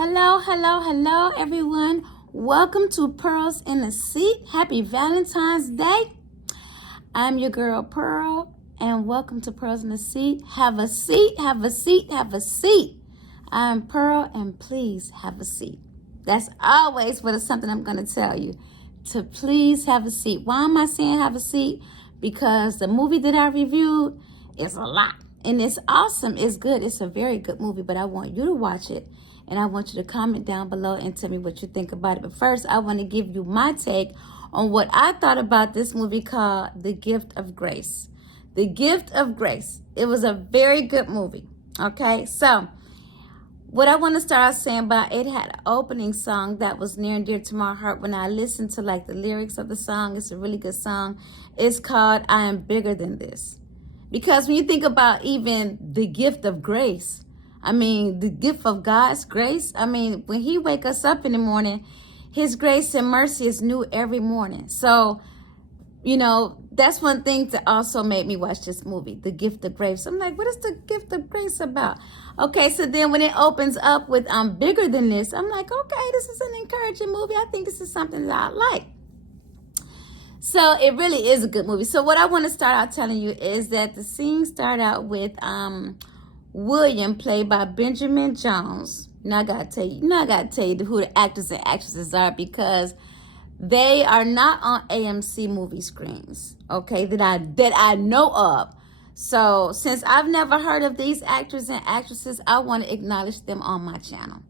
Hello, hello, hello, everyone. Welcome to Pearls in the Seat. Happy Valentine's Day. I'm your girl, Pearl, and welcome to Pearls in the Seat. Have a seat, have a seat, have a seat. I'm Pearl, and please have a seat. That's always what is something I'm going to tell you. To please have a seat. Why am I saying have a seat? Because the movie that I reviewed is a lot. And it's awesome. It's good. It's a very good movie, but I want you to watch it. And I want you to comment down below and tell me what you think about it. But first, I want to give you my take on what I thought about this movie called The Gift of Grace. The Gift of Grace. It was a very good movie. Okay, so what I want to start out saying about it had an opening song that was near and dear to my heart when I listened to like the lyrics of the song. It's a really good song. It's called I Am Bigger Than This. Because when you think about even the gift of grace, I mean, the gift of God's grace, I mean, when he wake us up in the morning, his grace and mercy is new every morning. So, you know, that's one thing that also made me watch this movie, The Gift of Grace. I'm like, what is the gift of grace about? Okay, so then when it opens up with I'm bigger than this, I'm like, okay, this is an encouraging movie. I think this is something that I like. So it really is a good movie. So what I want to start out telling you is that the scene start out with William, played by Benjamin Jones. Now I gotta tell you who the actors and actresses are, because they are not on AMC movie screens, okay, that I know of. So since I've never heard of these actors and actresses, I want to acknowledge them on my channel.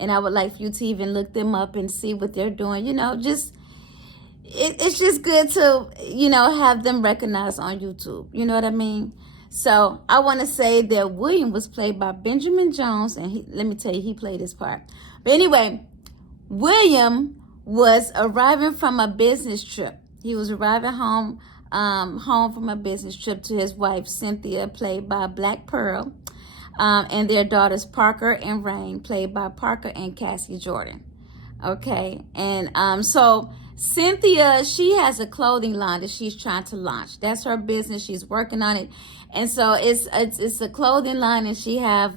And I would like for you to even look them up and see what they're doing. You know, just it's just good to, you know, have them recognized on YouTube. You know what I mean? So I want to say that William was played by Benjamin Jones, and let me tell you, he played his part. But anyway, William was arriving from a business trip. He was arriving home from a business trip to his wife, Cynthia, played by Black Pearl, and their daughters, Parker and Rain, played by Parker and Cassie Jordan. Okay, and so Cynthia, she has a clothing line that she's trying to launch. That's her business. She's working on it. And so it's a clothing line, and she have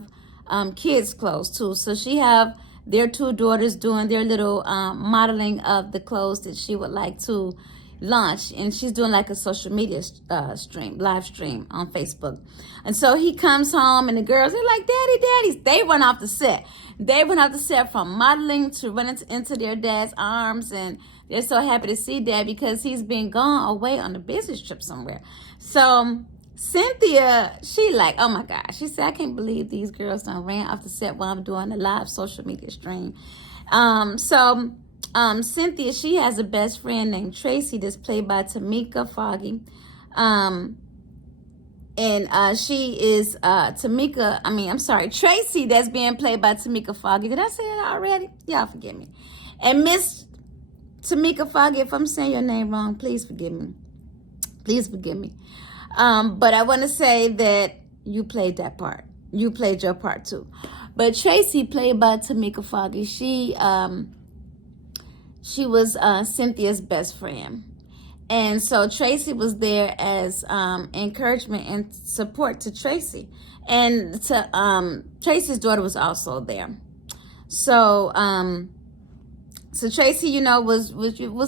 kids clothes too. So she have their two daughters doing their little modeling of the clothes that she would like to launch, and she's doing like a social media live stream on Facebook. And so he comes home, and the girls are like, daddy. They run off the set. They went off the set from modeling to running into their dad's arms, and they're so happy to see dad because he's been gone away on a business trip somewhere. So Cynthia, she like, oh my gosh. She said, I can't believe these girls done ran off the set while I'm doing a live social media stream. Cynthia, she has a best friend named Tracy that's played by Tamika Foggy. She is Tracy, that's being played by Tamika Foggy. Did I say that already? Y'all forgive me. And Miss Tamika Foggy, if I'm saying your name wrong, please forgive me. Please forgive me. But I want to say that you played that part. You played your part too. But Tracy, played by Tamika Foggy, she was Cynthia's best friend. And so Tracy was there as encouragement and support to Tracy. And to Tracy's daughter was also there. So Tracy, you know, was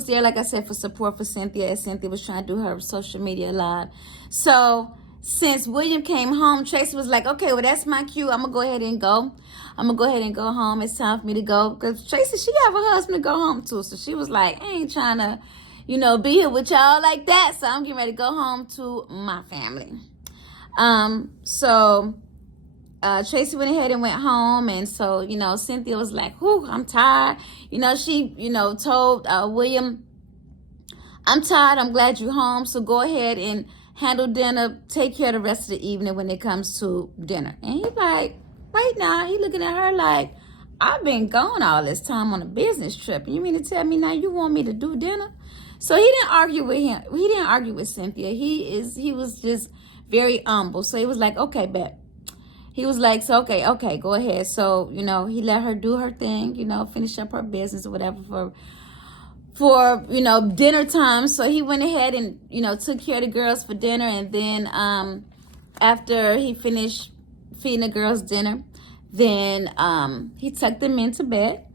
there, like I said, for support for Cynthia, as Cynthia was trying to do her social media live. So since William came home, Tracy was like, okay, well, that's my cue. I'm going to go ahead and go. I'm going to go ahead and go home. It's time for me to go. Because Tracy, she have a husband to go home to. So she was like, I ain't trying to, you know, be here with y'all like that. So I'm getting ready to go home to my family. Tracy went ahead and went home. And so, you know, Cynthia was like, whew, I'm tired. You know, she, you know, told William, I'm tired. I'm glad you're home. So go ahead and handle dinner. Take care of the rest of the evening when it comes to dinner. And he's like, wait now. He looking at her like, I've been gone all this time on a business trip. You mean to tell me now you want me to do dinner? So he didn't argue with him. He didn't argue with Cynthia. He was just very humble. So he was like, okay, bet. He was like, so, okay, go ahead. So, you know, he let her do her thing, you know, finish up her business or whatever for you know, dinner time. So he went ahead and, you know, took care of the girls for dinner. And then after he finished feeding the girls dinner, Then he tucked them into bed,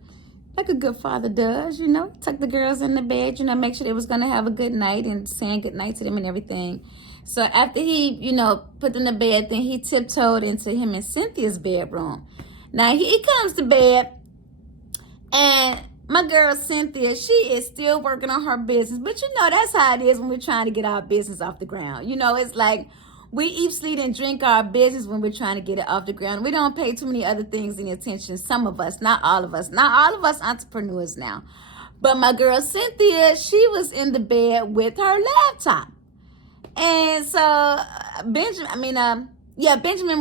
like a good father does, tuck the girls in the bed, make sure they was going to have a good night and saying good night to them and everything. So after he, put them to bed, then he tiptoed into him and Cynthia's bedroom. Now he comes to bed, and my girl Cynthia, she is still working on her business. But that's how it is when we're trying to get our business off the ground. It's like we eat, sleep, and drink our business when we're trying to get it off the ground. We don't pay too many other things any attention. Some of us, not all of us. Not all of us entrepreneurs now. But my girl Cynthia, she was in the bed with her laptop. And so Benjamin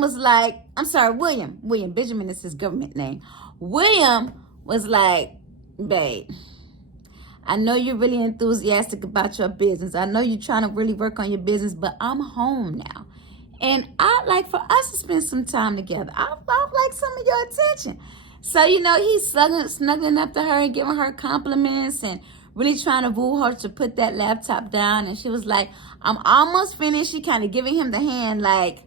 was like, I'm sorry, William. Benjamin is his government name. William was like, babe, I know you're really enthusiastic about your business. I know you're trying to really work on your business, but I'm home now. And I'd like for us to spend some time together. I'd like some of your attention. So, he's snuggling up to her and giving her compliments and really trying to woo her to put that laptop down. And she was like, I'm almost finished. She kind of giving him the hand like,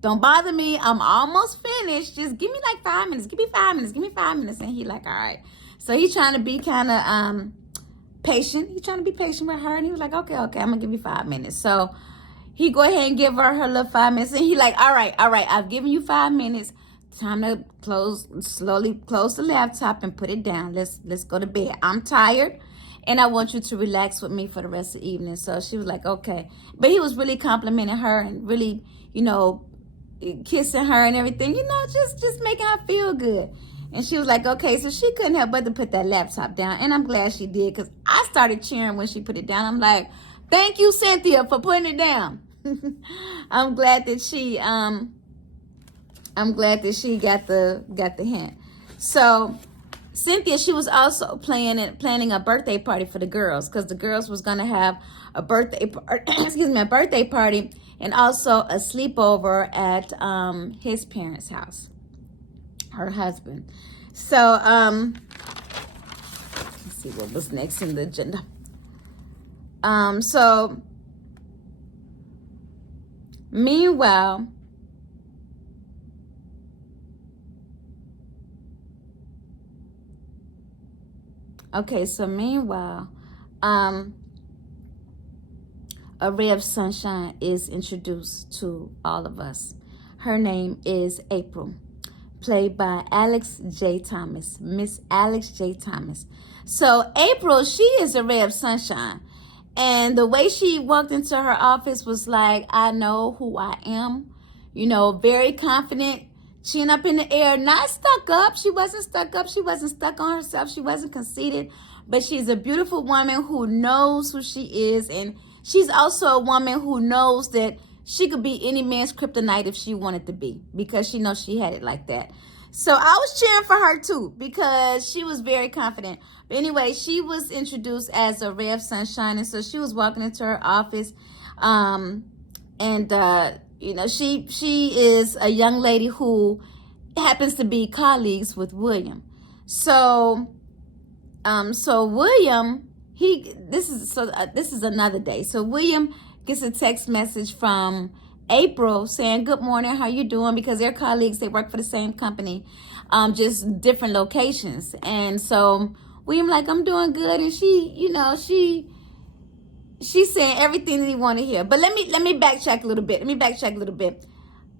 don't bother me. I'm almost finished. Just give me like 5 minutes. Give me 5 minutes. Give me 5 minutes. And he like, all right. So he's trying to be kind of patient. He's trying to be patient with her. And he was like, okay, I'm going to give you 5 minutes. So he go ahead and give her little 5 minutes. And he like, all right. I've given you 5 minutes. Time to slowly close the laptop and put it down. Let's go to bed. I'm tired. And I want you to relax with me for the rest of the evening. So she was like, okay. But he was really complimenting her and really, kissing her and everything, just making her feel good. And she was like, okay. So she couldn't help but to put that laptop down. And I'm glad she did, because I started cheering when she put it down. I'm like, thank you, Cynthia, for putting it down. I'm glad that she got the hint. So Cynthia, she was also planning a birthday party for the girls, because the girls was gonna have a birthday party and also a sleepover at his parents' house, her husband. So let's see what was next in the agenda. So meanwhile, a ray of sunshine is introduced to all of us. Her name is April, played by Alex J. Thomas, Miss Alex J. Thomas. So April, she is a ray of sunshine. And the way she walked into her office was like, I know who I am, very confident, chin up in the air, not stuck up. She wasn't stuck up. She wasn't stuck on herself. She wasn't conceited. But she's a beautiful woman who knows who she is. And she's also a woman who knows that she could be any man's kryptonite if she wanted to be, because she knows she had it like that. So I was cheering for her too, because she was very confident. But anyway, she was introduced as a ray of sunshine. And so she was walking into her office. She is a young lady who happens to be colleagues with William. So William, this is another day. So William gets a text message from April saying, good morning, how you doing? Because they're colleagues, they work for the same company, just different locations. And so William like, I'm doing good. And she's saying everything that he wanted to hear. But let me backtrack a little bit.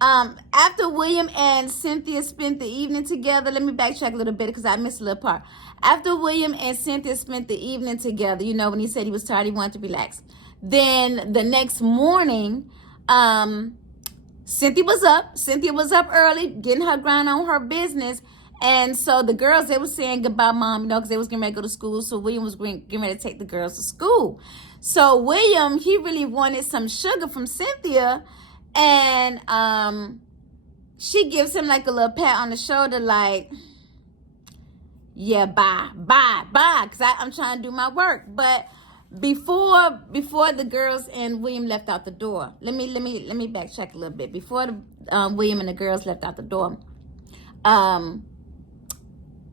After William and Cynthia spent the evening together, let me backtrack a little bit because I missed a little part. After William and Cynthia spent the evening together, when he said he was tired, he wanted to relax. Then the next morning, Cynthia was up early, getting her grind on her business. And so the girls, they were saying goodbye, Mom, because they was getting ready to go to school. So William was getting ready to take the girls to school. So William, he really wanted some sugar from Cynthia. And she gives him like a little pat on the shoulder, like, yeah, bye, because I'm trying to do my work. But before the girls and William left out the door, let me backtrack a little bit. Before William and the girls left out the door,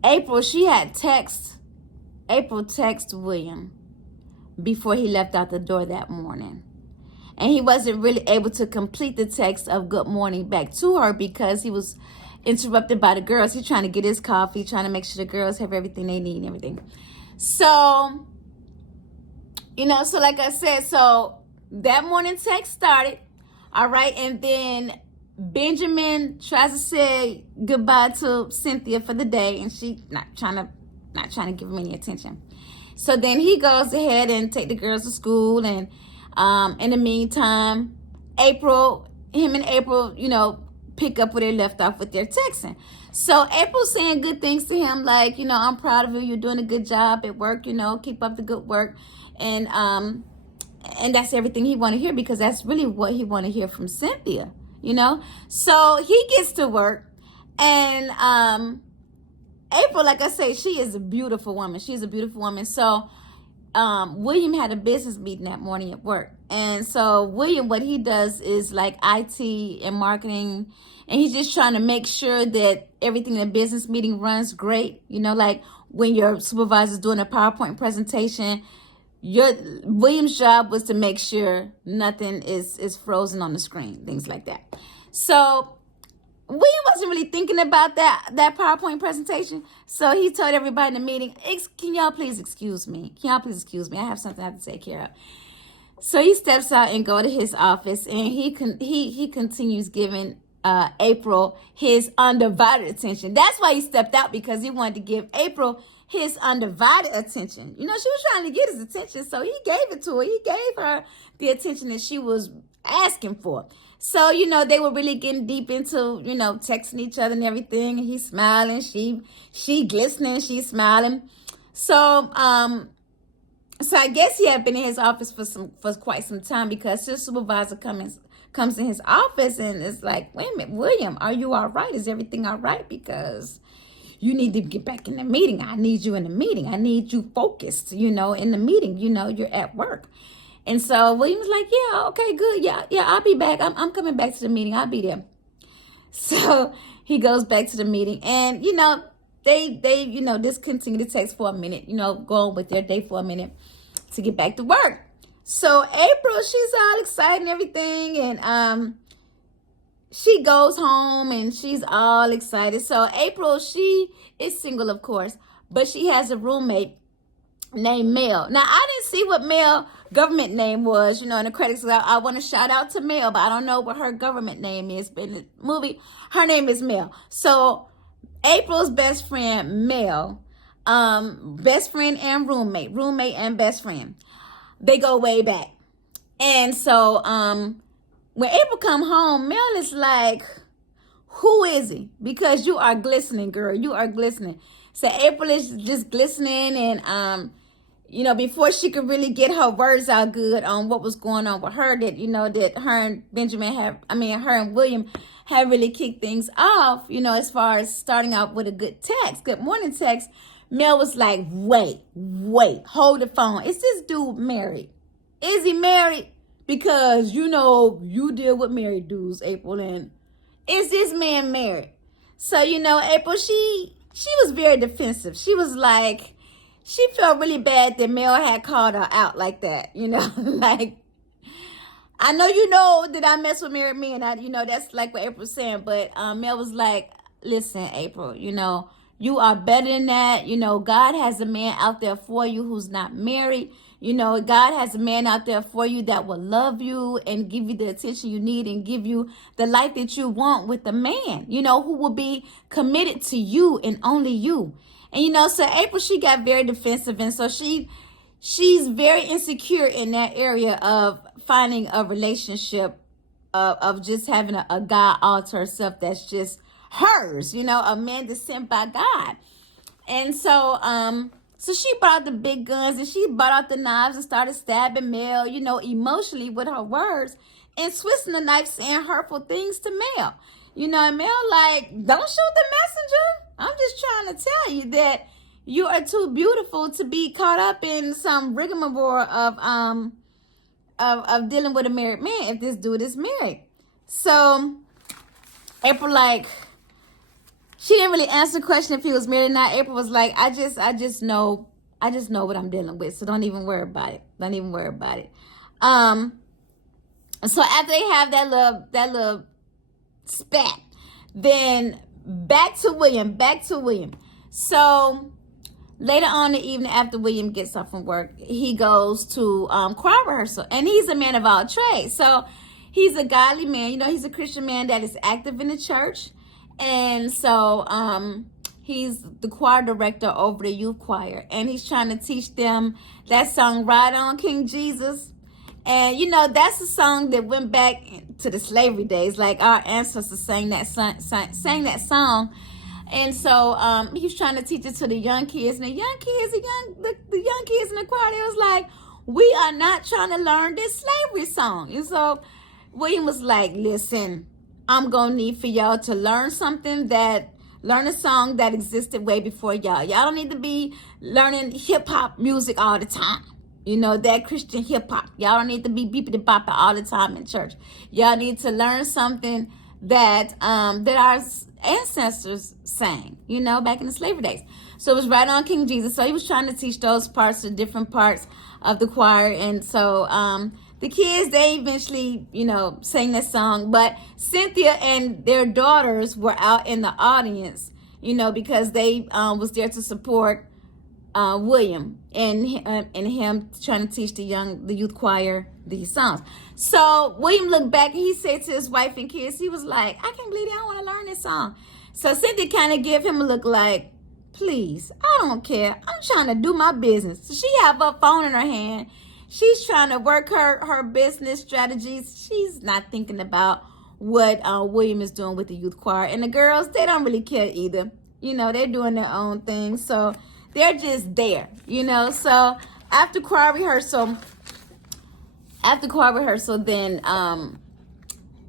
April texted William before he left out the door that morning. And he wasn't really able to complete the text of good morning back to her because he was interrupted by the girls. He's trying to get his coffee, trying to make sure the girls have everything they need and everything. So, so like I said, so that morning text started, all right, and then Benjamin tries to say goodbye to Cynthia for the day, and she not trying to give him any attention. So then he goes ahead and take the girls to school, and in the meantime, him and April, pick up where they left off with their texting. So April's saying good things to him, like, I'm proud of you. You're doing a good job at work. Keep up the good work, and that's everything he want to hear, because that's really what he want to hear from Cynthia. So he gets to work, and April, like I say, she is a beautiful woman. She's a beautiful woman. So William had a business meeting that morning at work. And so William, what he does is like IT and marketing, and he's just trying to make sure that everything in the business meeting runs great. Like when your supervisor's doing a PowerPoint presentation, William's job was to make sure nothing is frozen on the screen, things like that. So William wasn't really thinking about that PowerPoint presentation. So he told everybody in the meeting, can y'all please excuse me? I have something I have to take care of. So he steps out and go to his office, and he continues giving April his undivided attention. That's why he stepped out, because he wanted to give April his undivided attention. She was trying to get his attention, so he gave it to her. He gave her the attention that she was asking for. So, they were really getting deep into, texting each other and everything. And he's smiling, she glistening, she's smiling. So, so I guess he had been in his office for quite some time, because his supervisor comes in his office and is like, wait a minute, William, are you all right? Is everything all right? Because you need to get back in the meeting. I need you in the meeting. I need you focused, in the meeting. You're at work. And so William was like, yeah, okay, good. Yeah, I'll be back. I'm coming back to the meeting. I'll be there. So he goes back to the meeting, and, they just continue to text for a minute, go on with their day for a minute to get back to work. So April, she's all excited and everything. And, she goes home and she's all excited. So April, she is single, of course, but she has a roommate named Mel. Now, I didn't see what Mel government name was, in the credits. I want to shout out to Mel, but I don't know what her government name is. But in the movie, her name is Mel. So April's best friend, Mel, best friend and roommate and best friend, they go way back. And so when April come home, Mel is like, who is he? Because you are glistening, girl. You are glistening. So April is just glistening, and before she could really get her words out good on what was going on with her, that her and her and William had really kicked things off, as far as starting out with a good morning text. Mel was like, wait, hold the phone. Is this dude married? Is he married? Because, you deal with married dudes, April, and is this man married? So, April, she was very defensive. She was like, she felt really bad that Mel had called her out like that, like, I know that I mess with married men. That's like what April's saying. But Mel was like, listen, April, you are better than that. God has a man out there for you who's not married. God has a man out there for you that will love you and give you the attention you need and give you the life that you want with a man, who will be committed to you and only you. And, so April, she got very defensive. And so she's very insecure in that area of finding a relationship, of just having a guy all to herself that's just hers, a man that's sent by God. And so, so she brought out the big guns, and she brought out the knives and started stabbing Mel, emotionally with her words, and twisting the knife, saying hurtful things to Mel. And Mel like, don't shoot the messenger. I'm just trying to tell you that you are too beautiful to be caught up in some rigmarole of dealing with a married man if this dude is married. So April, like, she didn't really answer the question if he was married or not. April was like, I just know what I'm dealing with. So don't even worry about it. So after they have that little spat, then back to William. So later on in the evening, after William gets off from work, he goes to choir rehearsal, and he's a man of all trades. So he's a godly man. You know, he's a Christian man that is active in the church, and so he's the choir director over the youth choir, and he's trying to teach them that song, "Ride On, King Jesus." And you know, that's a song that went back to the slavery days. Like our ancestors sang that song. And so he was trying to teach it to the young kids, and the young kids in the choir, they was like, "We are not trying to learn this slavery song." And so William was like, "Listen, I'm gonna need for y'all to learn a song that existed way before y'all. Y'all don't need to be learning hip hop music all the time. You know, that Christian hip hop. Y'all don't need to be beepity bopping all the time in church. Y'all need to learn something that our ancestors sang, you know, back in the slavery days." So it was "Right On, King Jesus." So he was trying to teach those parts to different parts of the choir. And so the kids, they eventually, you know, sang that song. But Cynthia and their daughters were out in the audience, you know, because they was there to support William and him trying to teach the youth choir these songs. So William looked back and he said to his wife and kids, he was like, "I can't believe I don't want to learn this song." So Cynthia kind of gave him a look like, "Please, I don't care. I'm trying to do my business." So she have her phone in her hand. She's trying to work her business strategies. She's not thinking about what William is doing with the youth choir. And the girls, they don't really care either. You know, they're doing their own thing. So they're just there, you know. So after choir rehearsal, then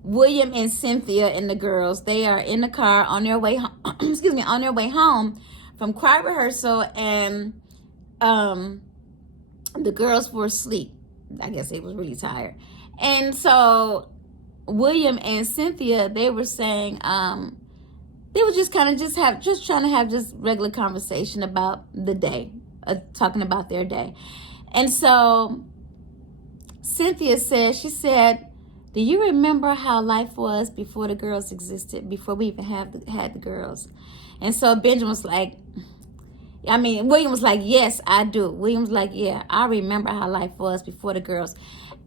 William and Cynthia and the girls, they are in the car on their way home, on their way home from choir rehearsal, and the girls were asleep. I guess they was really tired. And so William and Cynthia, they were saying, they were just kind of just trying to have just regular conversation about the day, talking about their day. And so Cynthia said, she said, "Do you remember how life was before the girls existed, before we even had the girls?" And so William was like, "Yes, I do." William was like, "Yeah, I remember how life was before the girls."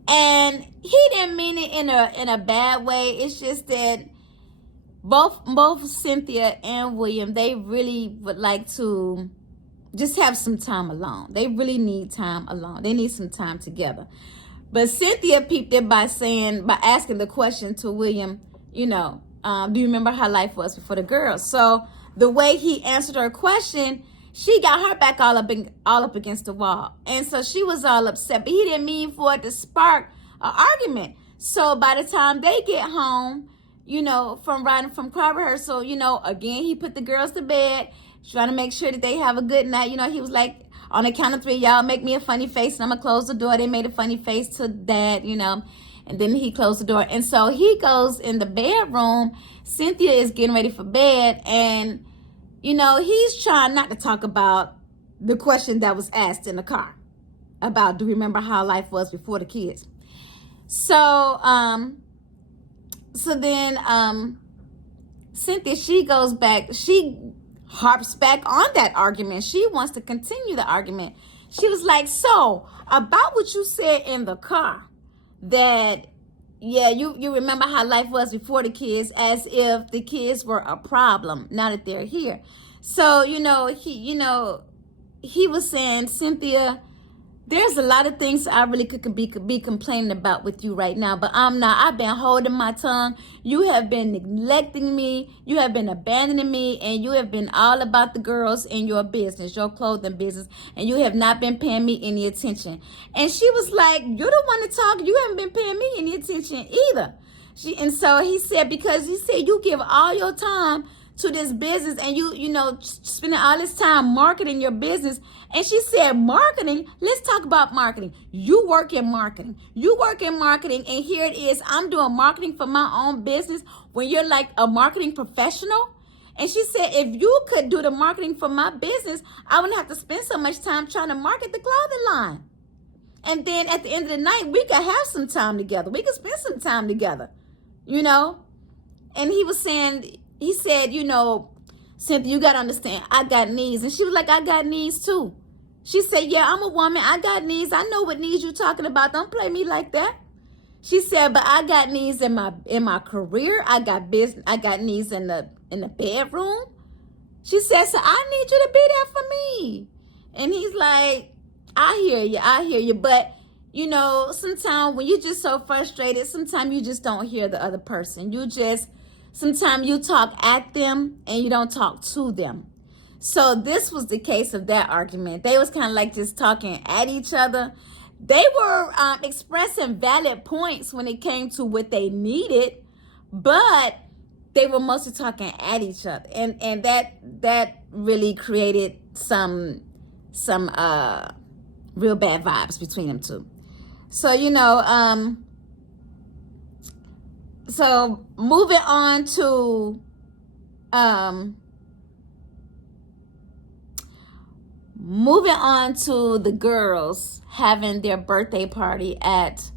And he didn't mean it in a bad way. It's just that both Cynthia and William, they really would like to just have some time alone. They really need time alone. They need some time together. But Cynthia peeped it by asking the question to William, you know, "Do you remember how life was before the girls?" So the way he answered her question, she got her back all up against the wall. And so she was all upset, but he didn't mean for it to spark an argument. So by the time they get home, you know, from choir rehearsal, you know, again, he put the girls to bed, trying to make sure that they have a good night. You know, he was like, "On the count of 3, y'all make me a funny face, and I'm going to close the door." They made a funny face to Dad, you know, and then he closed the door. And so he goes in the bedroom. Cynthia is getting ready for bed, and, you know, he's trying not to talk about the question that was asked in the car about, "Do you remember how life was before the kids?" So, then Cynthia, she goes back, she harps back on that argument. She wants to continue the argument. She was like, "So, about what you said in the car, that, yeah, you remember how life was before the kids, as if the kids were a problem now that they're here." So, you know, he was saying, "Cynthia, there's a lot of things I really could be complaining about with you right now, but I'm not. I've been holding my tongue. You have been neglecting me. You have been abandoning me, and you have been all about the girls in your business, your clothing business, and you have not been paying me any attention." And she was like, "You're the one to talk. You haven't been paying me any attention either." And so he said, because he said you give all your time to this business, and you know, spending all this time marketing your business. And she said, "Marketing? Let's talk about marketing. You work in marketing. And here it is. I'm doing marketing for my own business when you're like a marketing professional." And she said, "If you could do the marketing for my business, I wouldn't have to spend so much time trying to market the clothing line. And then at the end of the night, we could have some time together. We could spend some time together, you know." And he was saying, he said, you know, Cynthia, you got to understand, I got needs. And she was like, I got needs too. She said, yeah, I'm a woman. I got needs. I know what needs you're talking about. Don't play me like that. She said, but I got needs in my career. I got business. I got needs in the bedroom. She said, so I need you to be there for me. And he's like, I hear you. But, you know, sometimes when you're just so frustrated, sometimes you just don't hear the other person. Sometimes you talk at them and you don't talk to them. So this was the case of that argument. They was kind of like just talking at each other. They were expressing valid points when it came to what they needed, but they were mostly talking at each other, and that really created some real bad vibes between them two. So, you know, so moving on to the girls having their birthday party at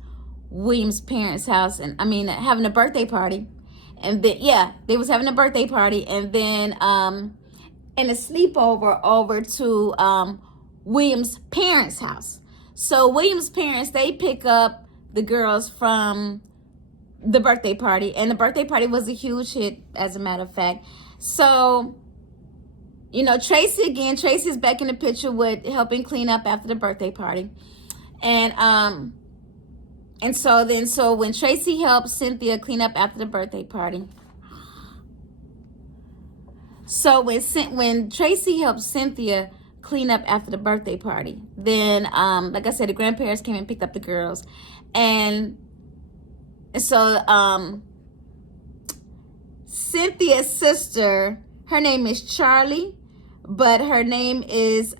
William's parents' house, and having a birthday party. And then, yeah, they was having a birthday party, and then and a sleepover over to William's parents' house. So William's parents, they pick up the girls from the birthday party, and the birthday party was a huge hit, as a matter of fact. So, you know, Tracy's back in the picture with helping clean up after the birthday party. And so when Tracy helped Cynthia clean up after the birthday party, so when Tracy helped Cynthia clean up after the birthday party, then like I said, the grandparents came and picked up the girls, and so Cynthia's sister, her name is Charlie, but her name is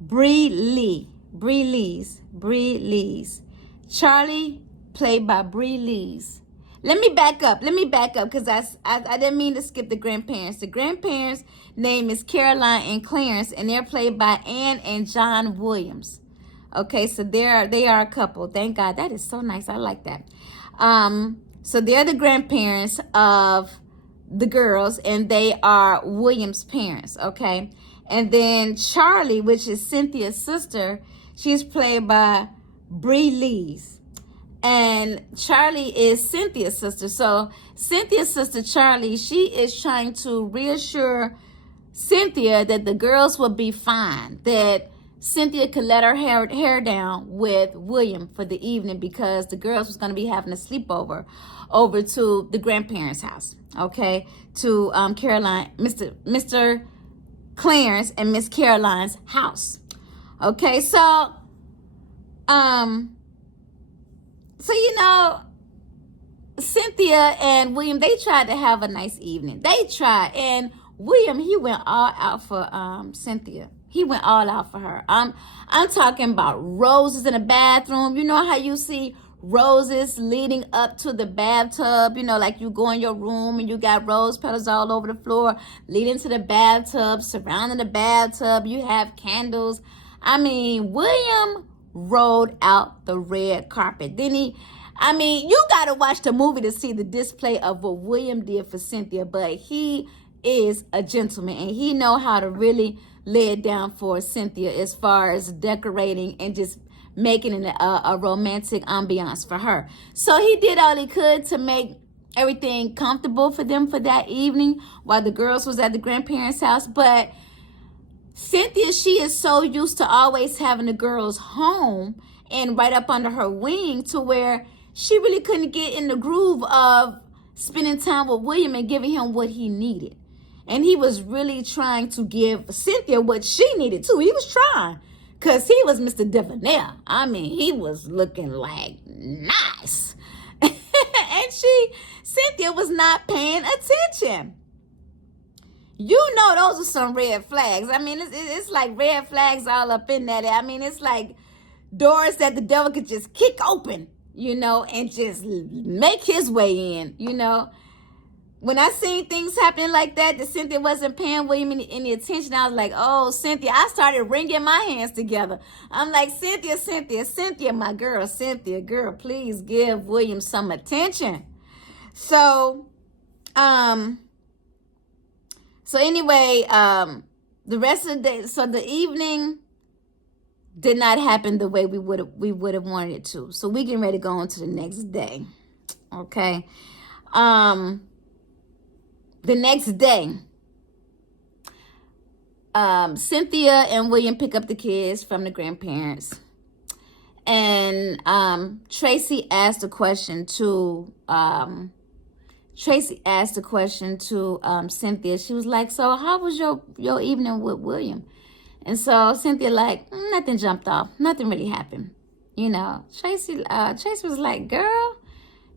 Bree Lees. Charlie, played by Bree Lees. Let me back up because I didn't mean to skip the grandparents. The grandparents' name is Caroline and Clarence, and they're played by Ann and John Williams. Okay, so they are a couple. Thank God. That is so nice. I like that. So they're the grandparents of the girls, and they are William's parents. Okay, and then Charlie, which is Cynthia's sister, she's played by Bree Lees. And Charlie is Cynthia's sister. So Cynthia's sister, Charlie, she is trying to reassure Cynthia that the girls will be fine, that Cynthia could let her hair down with William for the evening, because the girls was going to be having a sleepover over to the grandparents' house, okay, to Caroline, Mr. Clarence and Miss Caroline's house. Okay, so you know, Cynthia and William, they tried to have a nice evening. They tried, and William, he went all out for Cynthia. He went all out for her. I'm talking about roses in the bathroom. You know how you see roses leading up to the bathtub, you know, like you go in your room and you got rose petals all over the floor leading to the bathtub, surrounding the bathtub. You have candles. I mean, William rolled out the red carpet. Then you got to watch the movie to see the display of what William did for Cynthia, but he is a gentleman, and he know how to really lay it down for Cynthia as far as decorating and just making it a romantic ambiance for her. So he did all he could to make everything comfortable for them for that evening while the girls was at the grandparents' house. But Cynthia, she is so used to always having the girls home and right up under her wing, to where she really couldn't get in the groove of spending time with William and giving him what he needed. And he was really trying to give Cynthia what she needed too. He was trying, because he was Mr. Debonair. I mean, he was looking like nice. And Cynthia was not paying attention. You know, those are some red flags. I mean, it's like red flags all up in that. I mean, it's like doors that the devil could just kick open, you know, and just make his way in, you know. When I seen things happening like that Cynthia wasn't paying William any attention, I was like, oh, Cynthia. I started wringing my hands together. I'm like, Cynthia, my girl, Cynthia, girl, please give William some attention. So um, so anyway, the rest of the day, so the evening did not happen the way we would have wanted it to. So we getting ready to go on to the next day. Okay. The next day, Cynthia and William pick up the kids from the grandparents. And Tracy asked a question to Cynthia. She was like, "So how was your evening with William?" And so Cynthia like, nothing jumped off. Nothing really happened. You know, Tracy was like, "Girl,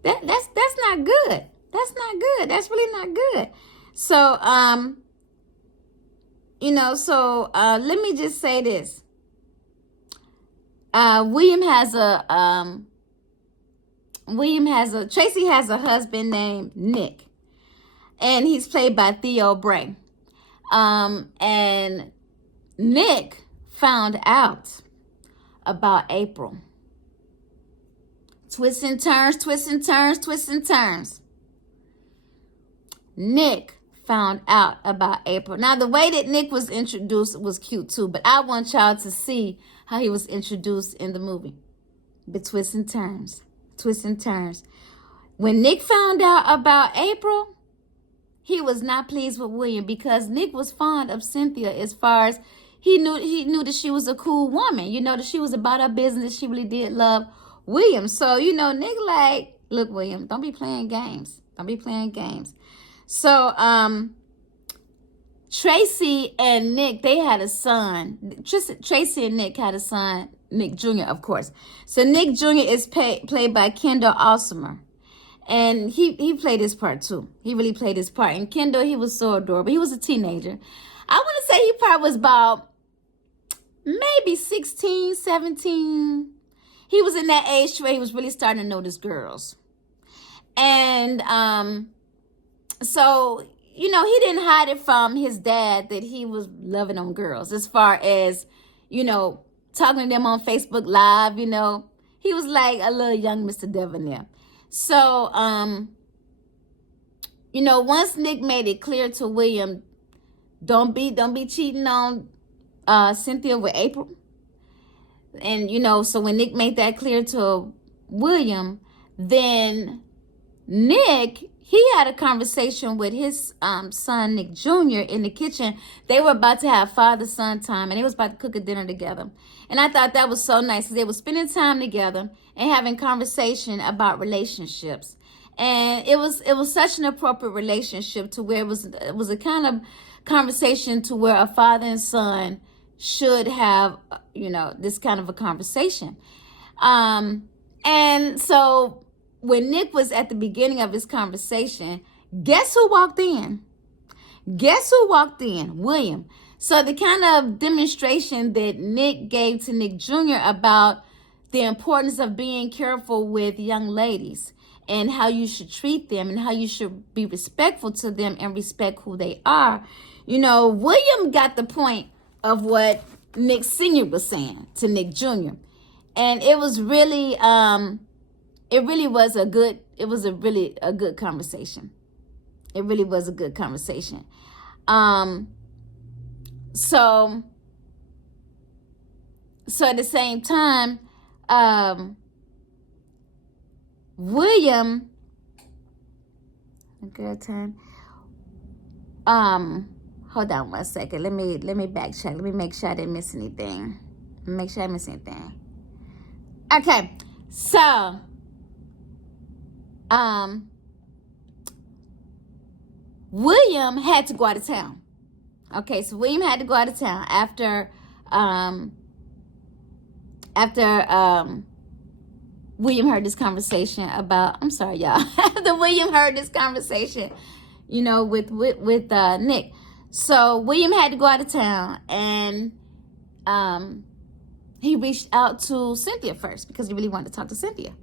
that's not good. That's not good. That's really not good." So let me just say this. Tracy has a husband named Nick, and he's played by Theo Bray. And Nick found out about April. Twists and turns. Nick found out about April. Now, the way that Nick was introduced was cute too, but I want y'all to see how he was introduced in the movie. But twists and turns. When Nick found out about April, he was not pleased with William because Nick was fond of Cynthia as far as he knew that she was a cool woman. You know, that she was about her business. She really did love William. So, Nick like, look, William, don't be playing games. So, Tracy and Nick, they had a son. Tracy and Nick had a son, Nick Jr., of course. So Nick Jr. is played by Kendall Osmer. And he played his part too. He really played his part. And Kendall, he was so adorable. He was a teenager. I want to say he probably was about maybe 16, 17. He was in that age where he was really starting to notice girls. And so, he didn't hide it from his dad that he was loving on girls as far as, talking to them on Facebook Live, He was like a little young Mr. Debonair. So, once Nick made it clear to William, don't be cheating on Cynthia with April. And, so when Nick made that clear to William, then Nick, he had a conversation with his son, Nick Jr., in the kitchen. They were about to have father-son time, and they was about to cook a dinner together. And I thought that was so nice. They were spending time together and having conversation about relationships. And it was such an appropriate relationship to where it was a kind of conversation to where a father and son should have, this kind of a conversation. And so when Nick was at the beginning of his conversation, guess who walked in? William. So the kind of demonstration that Nick gave to Nick Jr. about the importance of being careful with young ladies and how you should treat them and how you should be respectful to them and respect who they are. William got the point of what Nick Sr. was saying to Nick Jr. And it was really, it was a good conversation. It really was a good conversation. So at the same time, William, a good time. Hold on one second. Let me backtrack. Let me make sure I didn't miss anything. Okay, so William had to go out of town. Okay, so William had to go out of town after William heard this conversation about, I'm sorry, y'all. After William heard this conversation, with Nick. So William had to go out of town, and he reached out to Cynthia first because he really wanted to talk to Cynthia.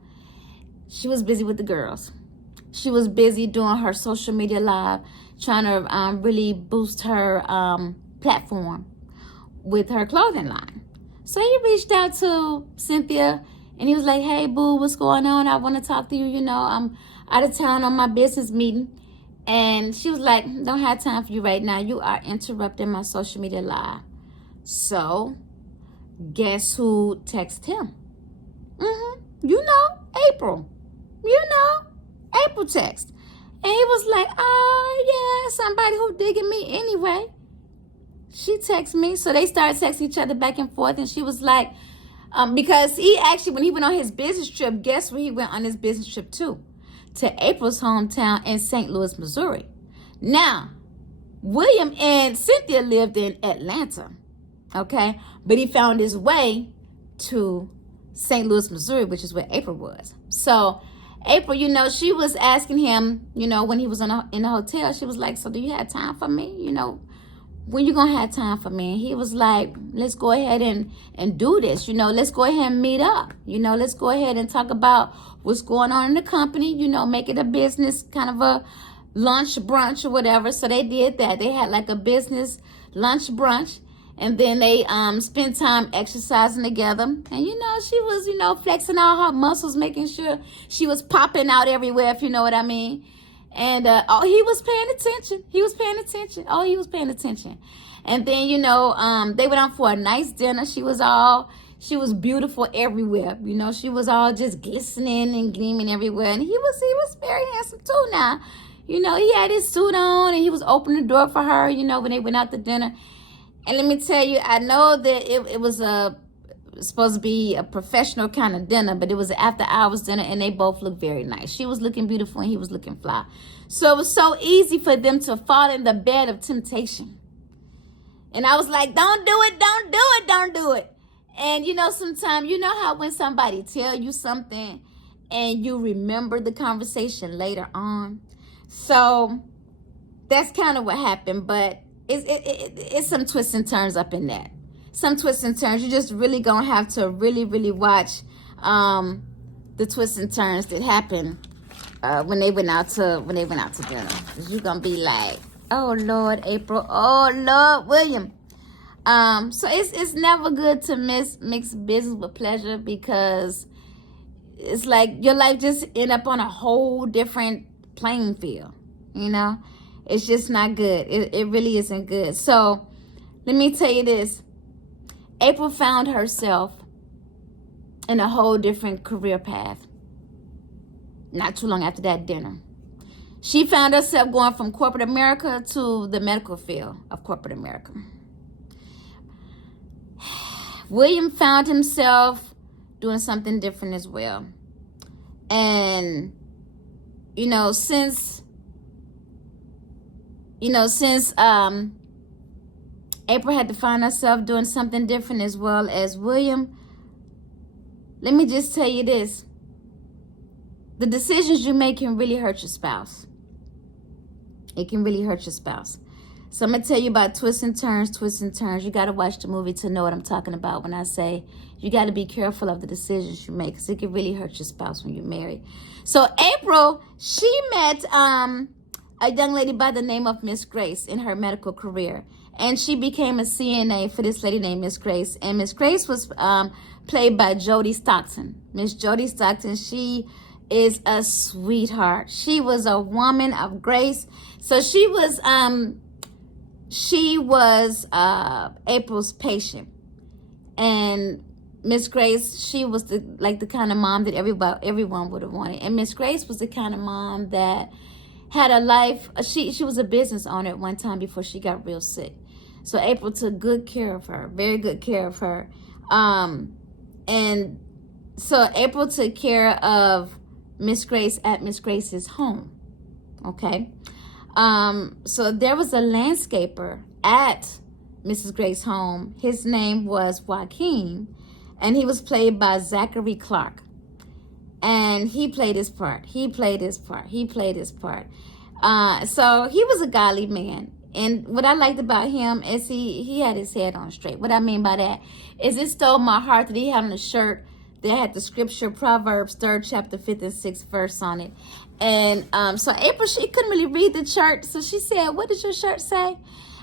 She was busy with the girls. She was busy doing her social media live, trying to really boost her platform with her clothing line. So he reached out to Cynthia, and he was like, "Hey, boo, what's going on? I want to talk to you. I'm out of town on my business meeting." And she was like, don't have time for you right now. You are interrupting my social media live. So, guess who texted him? You know, April. You know, April text. And he was like, oh, yeah, somebody who digging me anyway. She texted me. So they started texting each other back and forth. And she was like, because he actually, when he went on his business trip, guess where he went on his business trip to? To April's hometown in St. Louis, Missouri. Now, William and Cynthia lived in Atlanta, okay? But he found his way to St. Louis, Missouri, which is where April was. So April, you know, she was asking him, you know, when he was in the hotel, she was like, so do you have time for me? You know, when you gonna have time for me? And he was like, let's go ahead and do this. You know, let's go ahead and meet up. You know, let's go ahead and talk about what's going on in the company. You know, make it a business kind of a lunch brunch or whatever. So they did that. They had like a business lunch brunch. And then they spent time exercising together. And, you know, she was, you know, flexing all her muscles, making sure she was popping out everywhere, if you know what I mean. And, he was paying attention. He was paying attention. Oh, he was paying attention. And then, you know, they went out for a nice dinner. She was beautiful everywhere. You know, she was all just glistening and gleaming everywhere. And he was very handsome too now. You know, he had his suit on and he was opening the door for her, you know, when they went out to dinner. And let me tell you, I know that it was supposed to be a professional kind of dinner, but it was an after hours dinner and they both looked very nice. She was looking beautiful and he was looking fly. So it was so easy for them to fall in the bed of temptation. And I was like, don't do it, don't do it, don't do it. And you know, sometimes, you know how when somebody tell you something and you remember the conversation later on. So that's kind of what happened, but it's some twists and turns up in that. Some twists and turns. You just really gonna have to really, really watch the twists and turns that happen when they went out to dinner. You're gonna be like, oh Lord, April, oh Lord, William. So it's never good to mix business with pleasure, because it's like your life just end up on a whole different playing field, you know. It's just not good. It really isn't good. So let me tell you this. April found herself in a whole different career path not too long after that dinner. She found herself going from corporate America to the medical field of corporate America. William found himself doing something different as well. And, you know, since April had to find herself doing something different as well as William, let me just tell you this. The decisions you make can really hurt your spouse. It can really hurt your spouse. So I'm going to tell you about twists and turns. You got to watch the movie to know what I'm talking about when I say you got to be careful of the decisions you make, because it can really hurt your spouse when you're married. So April, she met a young lady by the name of Miss Grace in her medical career. And she became a CNA for this lady named Miss Grace. And Miss Grace was played by Jodie Stockton. Miss Jodie Stockton, she is a sweetheart. She was a woman of grace. So she was April's patient. And Miss Grace, she was the kind of mom that everyone would have wanted. And Miss Grace was the kind of mom that had a life. She was a business owner at one time before she got real sick. So April took good care of her, very good care of her. And so April took care of Miss Grace at Miss Grace's home. Okay. So there was a landscaper at Mrs. Grace's home. His name was Joaquin, and he was played by Zachary Clark. And he played his part. So he was a godly man. And what I liked about him is he had his head on straight. What I mean by that is it stole my heart that he had on a shirt that had the scripture Proverbs 3rd chapter 5th and 6th verse on it. And so April, she couldn't really read the shirt. So she said, what does your shirt say?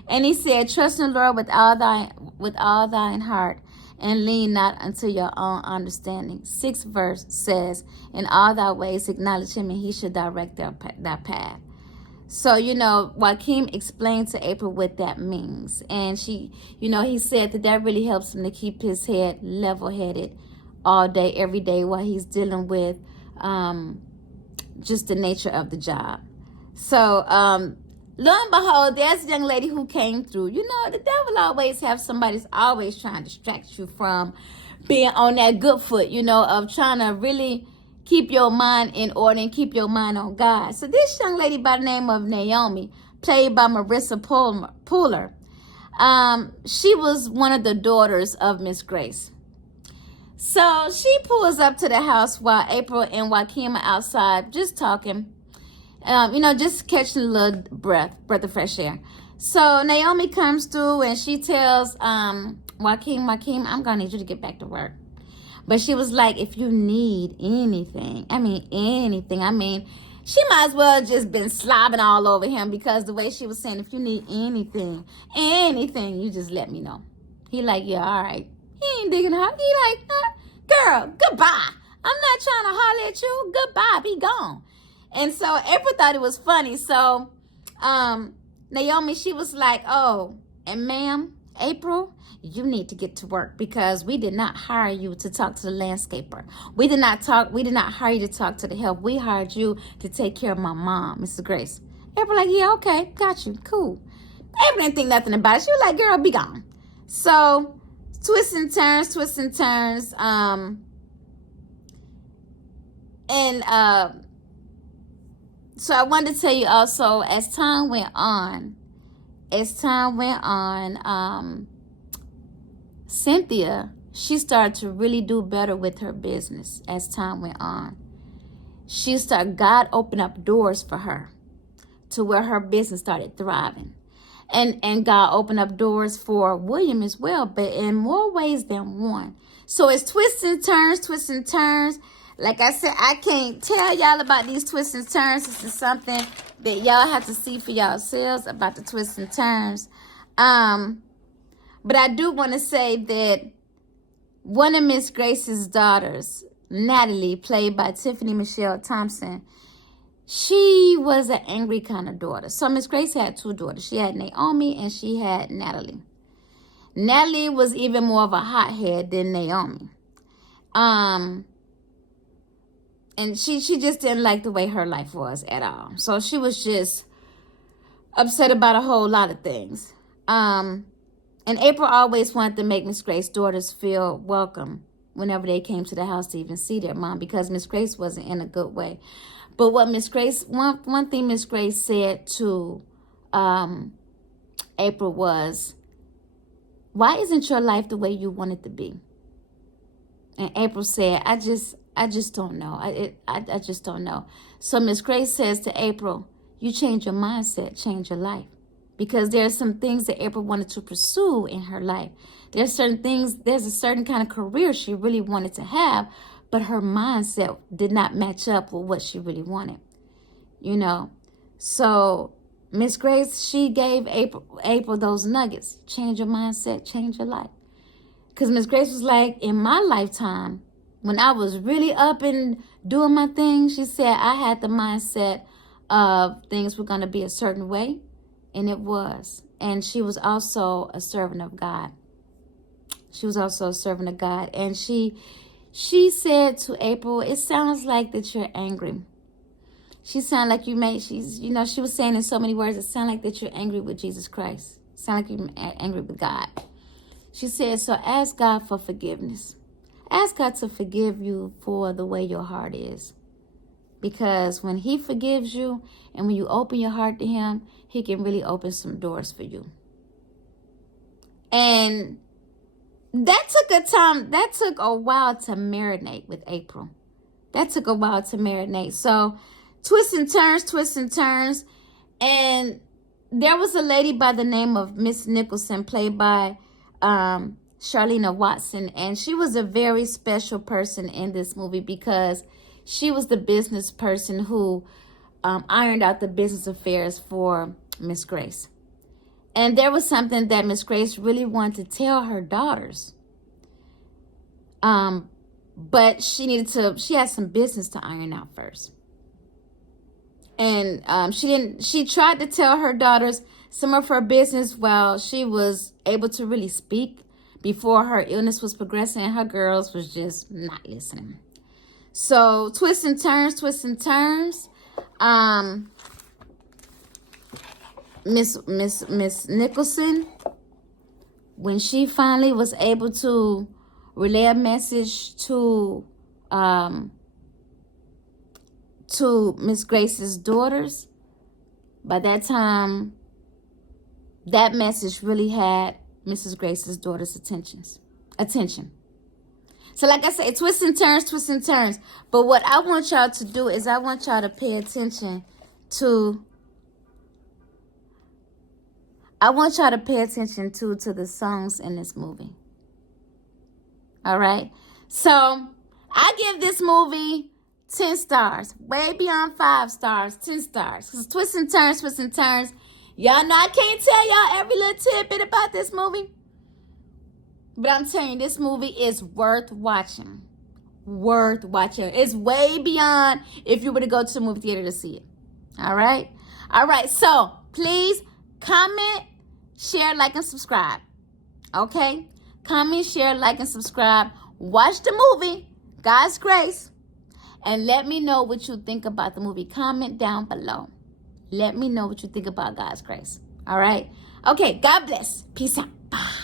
And he said, trust in the Lord with all thine heart, and lean not unto your own understanding. 6th verse says, in all thy ways acknowledge him, and he should direct thy path. So, Joaquin explained to April what that means. And he said that really helps him to keep his head level-headed all day, every day, while he's dealing with just the nature of the job. So, lo and behold, there's a young lady who came through. The devil always have somebody's always trying to distract you from being on that good foot, of trying to really keep your mind in order and keep your mind on God. So this young lady by the name of Naomi, played by Marissa Pooler, she was one of the daughters of Miss Grace. So she pulls up to the house while April and Joaquin are outside just talking, just catching a little breath of fresh air. So Naomi comes through and she tells Joaquin, I'm going to need you to get back to work. But she was like, if you need anything, she might as well just been slobbing all over him, because the way she was saying, if you need anything, you just let me know. He like, yeah, all right. He ain't digging her. He like, girl, goodbye. I'm not trying to holler at you. Goodbye. Be gone. And so April thought it was funny. So Naomi, she was like, oh, and ma'am, April, you need to get to work, because we did not hire you to talk to the landscaper. We did not hire you to talk to the help. We hired you to take care of my mom, Mrs. Grace. April like, yeah, okay, got you, cool. April didn't think nothing about it. She was like, girl, be gone. So twists and turns. So I wanted to tell you also, as time went on, Cynthia, she started to really do better with her business as time went on. God opened up doors for her to where her business started thriving. And God opened up doors for William as well, but in more ways than one. So it's twists and turns. Like I said, I can't tell y'all about these twists and turns. This is something that y'all have to see for yourselves about the twists and turns. But I do want to say that one of Miss Grace's daughters, Natalie, played by Tiffany Michelle Thompson, she was an angry kind of daughter. So Miss Grace had two daughters. She had Naomi and she had Natalie. Natalie was even more of a hothead than Naomi. And she just didn't like the way her life was at all. So she was just upset about a whole lot of things. And April always wanted to make Miss Grace's daughters feel welcome whenever they came to the house to even see their mom, because Miss Grace wasn't in a good way. But what Miss Grace, one thing Miss Grace said to April was, why isn't your life the way you want it to be? And April said, I just don't know. I just don't know. So Miss Grace says to April, you change your mindset, change your life. Because there are some things that April wanted to pursue in her life. There's a certain kind of career she really wanted to have, but her mindset did not match up with what she really wanted. So Miss Grace, she gave April those nuggets. Change your mindset, change your life. Because Miss Grace was like, in my lifetime, when I was really up and doing my thing, she said I had the mindset of things were going to be a certain way. And it was. And she was also a servant of God. And she said to April, it sounds like that you're angry. She sounded like she was saying in so many words, it sounded like that you're angry with Jesus Christ. It sounded like you're angry with God. She said, so ask God for forgiveness. Ask God to forgive you for the way your heart is. Because when he forgives you and when you open your heart to him, he can really open some doors for you. And that took a while to marinate with April. So twists and turns. And there was a lady by the name of Miss Nicholson, played by Charlena Watson. And she was a very special person in this movie, because she was the business person who ironed out the business affairs for Miss Grace. And there was something that Miss Grace really wanted to tell her daughters. But she had some business to iron out first. and she tried to tell her daughters some of her business while she was able to really speak before her illness was progressing, and her girls was just not listening. So twists and turns. Miss Nicholson, when she finally was able to relay a message to Miss Grace's daughters, by that time, that message really had Mrs. Grace's daughter's attention. So like I said, twists and turns. But what I want y'all to do is I want y'all to pay attention to the songs in this movie. All right? So I give this movie 10 stars. Way beyond 5 stars. 10 stars. Because twists and turns. Y'all know I can't tell y'all every little tidbit about this movie. But I'm telling you, this movie is worth watching. It's way beyond if you were to go to the movie theater to see it. All right? So, please comment, share, like, and subscribe. Okay? Comment, share, like, and subscribe. Watch the movie, God's Grace. And let me know what you think about the movie. Comment down below. Let me know what you think about God's Grace. All right? Okay, God bless. Peace out. Bye.